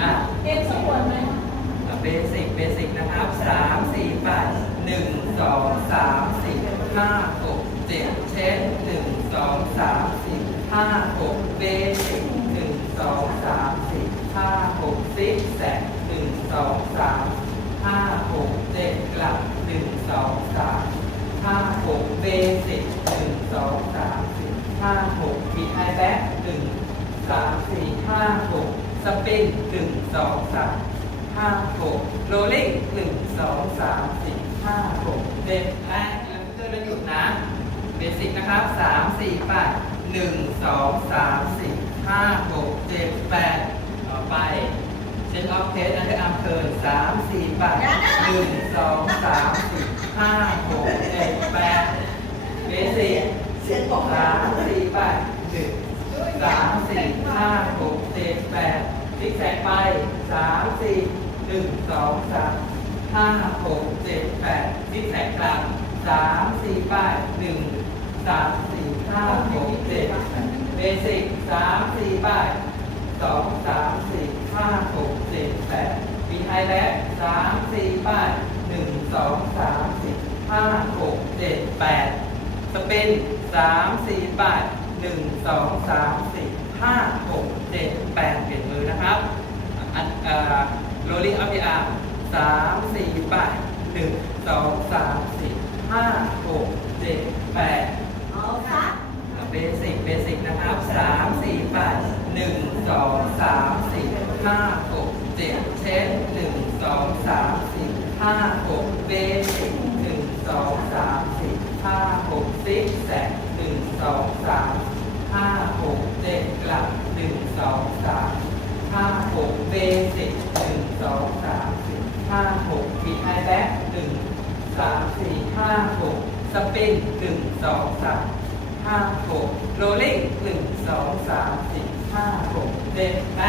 อะเอ็มสมควรไหมเบสิกเบสิกนะครับสามสี่แปดหนึ่งสองสามสี่ห้าหกเจ็ดเช็ดหนึ่งสองสามสี่ห้าหกเบสิกหนึ่งสองสามสี่ห้าหกซิกแซกหนึ่งสองสามห้าหกเจ็ดกลับหนึ่งสองสามห้าหกเบสิกหนึ่งสองสามสี่ห้าหกบีไอแบ็คหนึ่งสามสี่ห้าหก ปินหนึ่งสองสามห้าหกโรลลิ่งหนึ่งสองสามสี่ห้าหกเจ็ดแปดแล้วก็จะหยุดนะเบสิกนะครับสามสี่แปดหนึ่งสองสามสี่ห้าหกเจ็ดแปดต่อไปเช็คออฟเทสอันเดอร์อาร์มเทิร์นสามสี่แปดหนึ่งสองสามสี่ห้าหกเจ็ดแปดเบสิก เสียงบอก สามสี่แปดหนึ่งสามสี่ห้าหกเจ็ดแปดซิกแซก ไปสามสี่หนึ่งสองสามห้าหกเจ็ดแปดซิกแซกกลางสามสี่แปดหนึ่งสามสี่ห้าหกเจ็ดเบสิกสามสี่แปดสองสามสี่ห้าหกเจ็ดแปดบีไฮแลกสามสี่แปดหนึ่งสองสามสี่ห้าหกเจ็ดแปดสเปนสามสี่แปดหนึ่งสองสามสี่ห้าหกเจ็ดแปดเปลี่ยนมือนะครับ โรลลิ่งอัพดีอาร์สามสี่แปดหนึ่งสองสามสี่ห้าหกเจ็ดแปดเอาค่ะเบสิกเบสิกนะครับสามสี่แปดหนึ่งสองสามสี่ห้าหกเจ็ดเช็ดหนึ่งสองสามสี่ห้าหกเบสิกหนึ่งสองสามสี่ห้าหกซิกแซกหนึ่งสองสามห้าหกเจ็ดกลับหนึ่งสองสามห้าหกเบสิกหนึ่งสองสามสี่ ห้าหกบีไอแบ็คหนึ่งสามสี่ห้าหกสปินหนึ่งสองสามห้าหกโรลลิ่งหนึ่งสองสามสี่ห้าหกเจ็ดแป